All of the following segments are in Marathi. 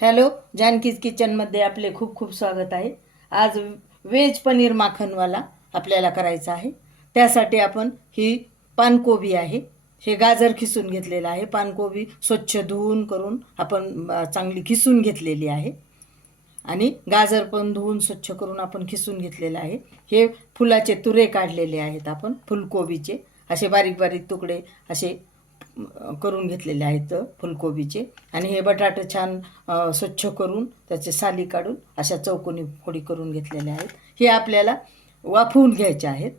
हॅलो, जानकीज किचनमध्ये आपले खूप खूप स्वागत आहे. आज व्हेज पनीर माखनवाला आपल्याला करायचा आहे. त्यासाठी आपण ही पानकोबी आहे, हे गाजर खिसून घेतलेलं आहे. पानकोबी स्वच्छ धुवून करून आपण चांगली खिसून घेतलेली आहे. आणि गाजर पण धुवून स्वच्छ करून आपण खिसून घेतलेलं आहे. हे फुलाचे तुरे काढलेले आहेत आपण, फुलकोबीचे असे बारीक बारीक तुकडे असे करून घेतलेले आहेत फुलकोबीचे. आणि हे बटाटे छान स्वच्छ करून त्याचे साली काढून अशा चौकोनी फोडी करून घेतलेल्या आहेत. हे आपल्याला वाफवून घ्यायचे आहेत.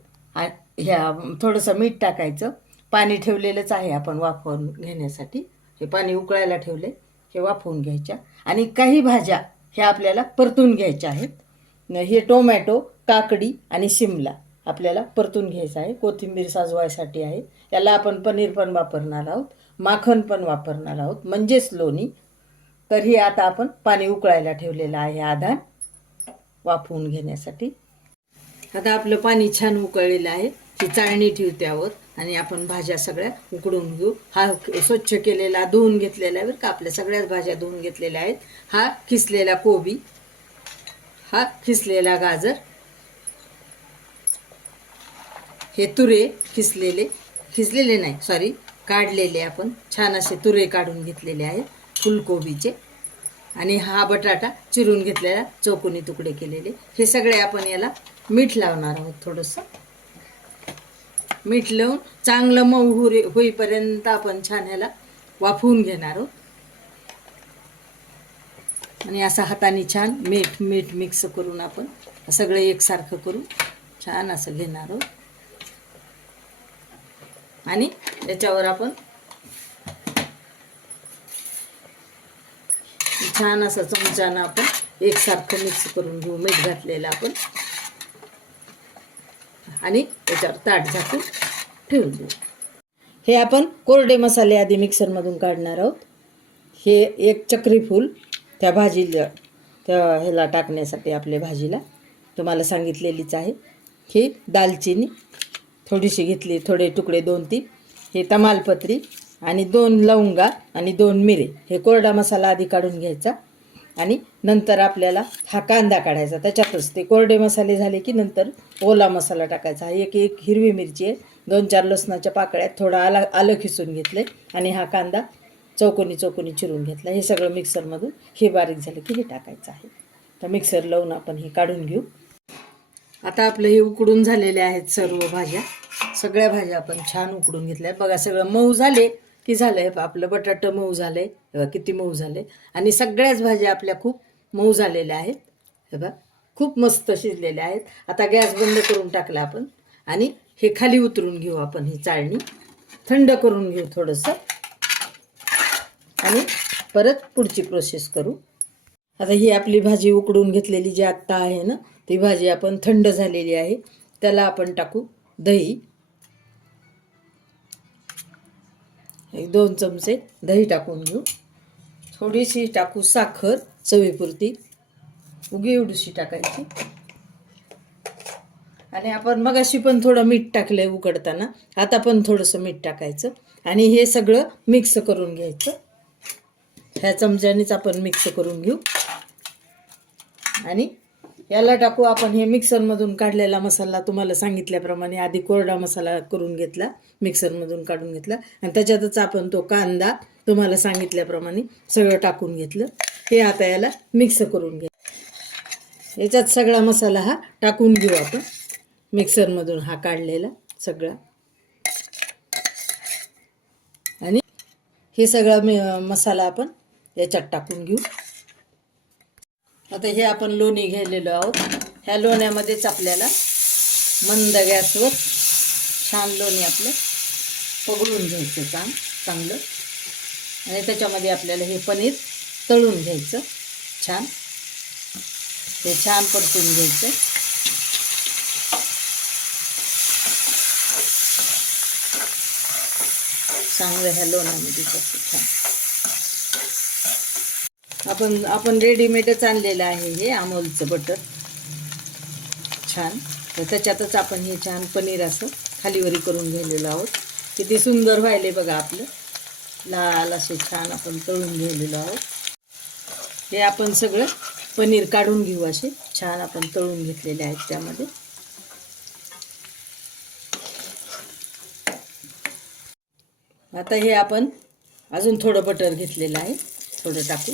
ह्या थोडंसं मीठ टाकायचं. पाणी ठेवलेलंच आहे आपण वाफवून घेण्यासाठी. हे पाणी उकळायला ठेवले, हे वाफवून घ्यायच्या. आणि काही भाज्या ह्या आपल्याला परतून घ्यायच्या आहेत. हे टोमॅटो, काकडी आणि शिमला आपल्याला परतून घ्यायचं आहे. कोथिंबीर साजवायसाठी आहे. याला आपण पनीर पण वापरणार आहोत, माखन पण वापरणार आहोत, म्हणजेच लोणी. तर हे आता आपण पाणी उकळायला ठेवलेलं आहे आधार वाफवून घेण्यासाठी. आता आपलं पाणी छान उकळलेलं आहे. ही चाळणी ठेवू त्यावर आणि आपण भाज्या सगळ्या उकडून घेऊ. हा स्वच्छ केलेला धुवून घेतलेला आहे बरं का, आपल्या सगळ्याच भाज्या धुवून घेतलेल्या आहेत. हा खिसलेला कोबी, हा खिसलेला गाजर, हे तुरे खिसलेले नाही सॉरी काढलेले आपण छान असे तुरे काढून घेतलेले आहेत फुलकोबीचे. आणि हा बटाटा चिरून घेतलेला चौकोनी तुकडे केलेले. हे सगळे आपण याला मीठ लावणार आहोत. थोडंसं मीठ लावून चांगलं मऊ होईपर्यंत आपण छान ह्याला वाफवून घेणार आहोत. आणि असं हाताने छान मीठ मिक्स करून आपण सगळं एकसारखं करून छान असं घेणार आहोत. आणि याच्यावर आपण छान असं चमच्यानं आपण एकसारखं मिक्स करून घेऊ. मीठ घातलेलं आपण आणि याच्यावर ताट झाकून ठेवून देऊ. हे आपण कोरडे मसाले आधी मिक्सरमधून काढणार आहोत. हे एक चक्री फूल त्या भाजीला त्या ह्याला टाकण्यासाठी आपल्या भाजीला तुम्हाला सांगितलेलीच आहे. ही दालचिनी थोडीशी घेतली, थोडे तुकडे 2-3. हे तमालपत्री आणि 2 लवंगा आणि 2 मिरे. हे कोरडा मसाला आधी काढून घ्यायचा. आणि नंतर आपल्याला हा कांदा काढायचा. त्याच्यातच ते कोरडे मसाले झाले की नंतर ओला मसाला टाकायचा. एक हिरवी मिरची आहे, 2-4 लसणाच्या पाकळ्या, थोडा आलं खिसून घेतले आणि हा कांदा चौकोनी चिरून घेतला. हे सगळं मिक्सरमधून हे बारीक झालं की हे टाकायचं आहे. तर मिक्सर लावून आपण हे काढून घेऊ. आता आपलं हे उकडून झालेले आहेत सर्व भाज्या. सगळ्या भाज्या आपण छान उकडून घेतल्या. बघा सगळं मऊ झाले की झालंय. आपलं बटाटं मऊ झालंय, बघा किती मऊ झाले. आणि सगळ्याच भाज्या आपल्या खूप मऊ झालेल्या आहेत. बघा खूप मस्त शिजलेल्या आहेत. आता गॅस बंद करून टाकला आपण आणि हे खाली उतरून घेऊ. आपण ही चाळणी थंड करून घेऊ थोडंसं आणि परत पुढची प्रोसेस करू. आता ही आपली भाजी उकडून घेतलेली जी आत्ता आहे ना, ती भाजी आपण थंड झालेली आहे. त्याला आपण टाकू दही. 1-2 चमचे दही टाकून घेऊ. थोडीशी टाकू साखर चवीपुरती, उगी एवढीशी टाकायची. आणि आपण मगाशी पण थोडं मीठ टाकलंय उकडताना, आता पण थोडंसं मीठ टाकायचं. आणि हे सगळं मिक्स करून घ्यायचं. ह्या चमच्यानेच आपण मिक्स करून घेऊ. आणि याला टाकू आपण हे मिक्सरमधून काढलेला मसाला. तुम्हाला सांगितल्याप्रमाणे आधी कोरडा मसाला करून घेतला, मिक्सरमधून काढून घेतला आणि त्याच्यातच आपण तो कांदा तुम्हाला सांगितल्याप्रमाणे सगळं टाकून घेतलं. हे आता याला मिक्स करून घ्या. याच्यात सगळा मसाला हा टाकून घेऊ आपण मिक्सरमधून हा काढलेला सगळा. आणि हे सगळा मसाला आपण याच्यात टाकून घेऊ. आता हे आपण लोणी घ्यायलेलो आहोत. ह्या लोण्यामध्येच आपल्याला मंद गॅसवर छान लोणी आपलं पगळून घ्यायचं चांगलं. आणि त्याच्यामध्ये आपल्याला हे पनीर तळून घ्यायचं छान. हे छान परतून घ्यायचं. चांगलं ह्या लोण्यामध्ये कसं छान आपण रेडीमेडच आणलेलं आहे हे अमूलचं बटर छान. तर त्याच्यातच आपण हे छान पनीर असं खालीवरी करून घेलेलं आहोत. किती सुंदर व्हायले बघा. आपलं लाल असे छान आपण तळून घेलेलो आहोत. हे आपण सगळं पनीर काढून घेऊ. असे छान आपण तळून घेतलेले आहेत त्यामध्ये. आता हे आपण अजून थोडं बटर घेतलेलं आहे, थोडं टाकू.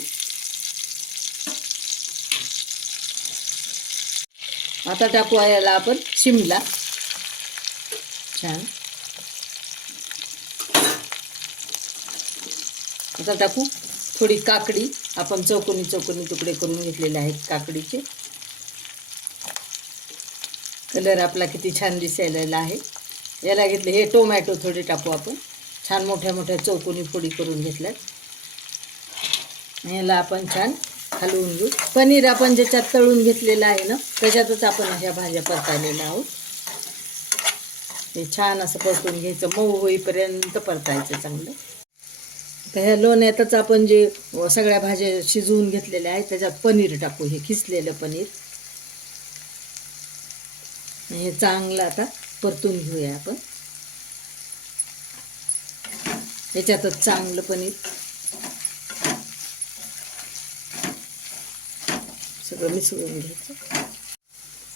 आता टाकू याला आपण शिमला. छान. आता टाकू थोडी काकडी. आपण चौकोनी चौकोनी तुकडे करून घेतलेले आहेत काकडीचे. कलर आपला किती छान दिसायला आहे. याला घेतले हे टोमॅटो थोडे टाकू आपण. छान मोठ्या मोठ्या चौकोनी फोडी करून घेतल्यात. याला आपण छान हलवून घेऊ. पनीर आपण ज्याच्यात तळून घेतलेलं आहे ना, त्याच्यातच आपण ह्या भाज्या परतायलेल्या आहोत. हे छान असं परतून घ्यायचं, मऊ होईपर्यंत परतायचं चांगलं. तर ह्या लोण्यातच आपण जे सगळ्या भाज्या शिजवून घेतलेल्या आहेत त्याच्यात पनीर टाकू. हे खिसलेलं पनीर. हे चांगलं आता परतून घेऊया आपण. याच्यातच चांगलं पनीर सगळं मिसळून घ्यायचं.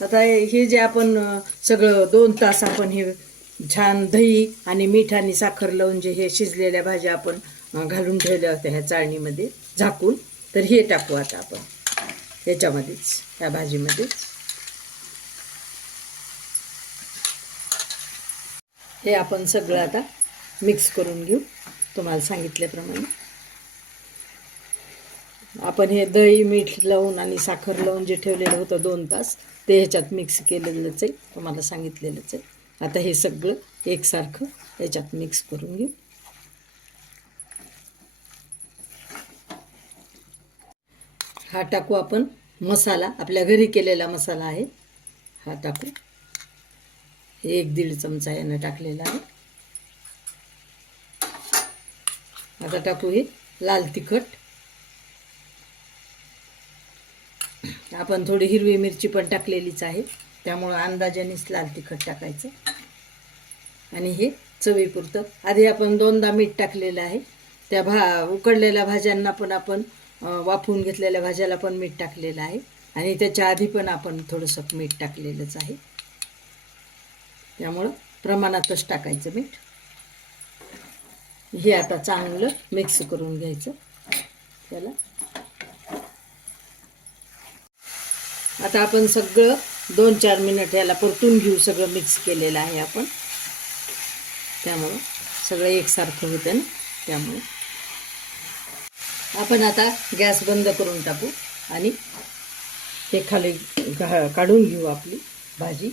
आता हे जे आपण सगळं 2 तास आपण हे छान दही आणि मीठ आणि साखर लावून जे हे शिजलेल्या भाज्या आपण घालून ठेवल्या होत्या ह्या चाळणीमध्ये झाकून, तर हे टाकू आता आपण याच्यामध्येच, ह्या भाजीमध्ये. हे आपण सगळं आता मिक्स करून घेऊ तुम्हाला सांगितल्याप्रमाणे. आपण हे दही मीठ लावून आणि साखर लावून जे ठेवलेलं होतं 2 तास, ते ह्याच्यात मिक्स केलेलंच आहे, तुम्हाला सांगितलेलंच आहे. आता हे सगळं एकसारखं याच्यात मिक्स करून घेऊ. हा टाकू आपण मसाला. आपल्या घरी केलेला मसाला आहे हा टाकू. 1-1.5 चमचा यानं टाकलेला आहे. आता टाकू हे लाल तिखट. आपण थोडी हिरवी मिरची पण टाकलेलीच आहे, त्यामुळं अंदाजानेच लाल तिखट टाकायचं. आणि हे चवीपुरतं. आधी आपण 2दा मीठ टाकलेलं आहे. त्या उकडलेल्या भाज्यांना पण आपण वाफवून घेतलेल्या भाज्याला पण मीठ टाकलेलं आहे. आणि त्याच्या आधी पण आपण थोडंसं मीठ टाकलेलंच आहे, त्यामुळं प्रमाणातच टाकायचं मीठ. हे आता चांगलं मिक्स करून घ्यायचं त्याला. आता आपण सगळं 2-4 मिनिट याला परतून घेऊ. सगळं मिक्स केलेलं आहे आपण, त्यामुळं सगळं एकसारखं होतं ना, त्यामुळे आपण आता गॅस बंद करून टाकू आणि हे खाली काढून घेऊ आपली भाजी.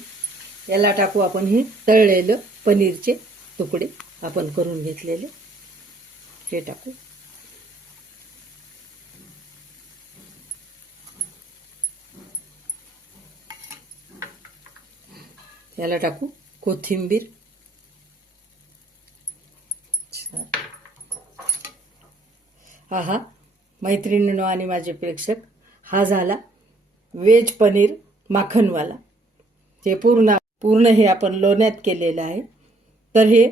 याला टाकू आपण हे तळलेलं पनीरचे तुकडे आपण करून घेतलेले, हे टाकू. याला टाकू कोथिंबीर. हा मैत्रिणींनो आणि माझे प्रेक्षक, हा झाला व्हेज पनीर माखनवाला. ते पूर्ण हे आपण लोण्यात केलेलं आहे. तर हे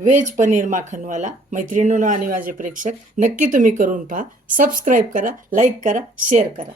व्हेज पनीर माखनवाला मैत्रिणींनो आणि माझे प्रेक्षक नक्की तुम्ही करून पहा. सबस्क्राईब करा, लाईक करा, शेअर करा.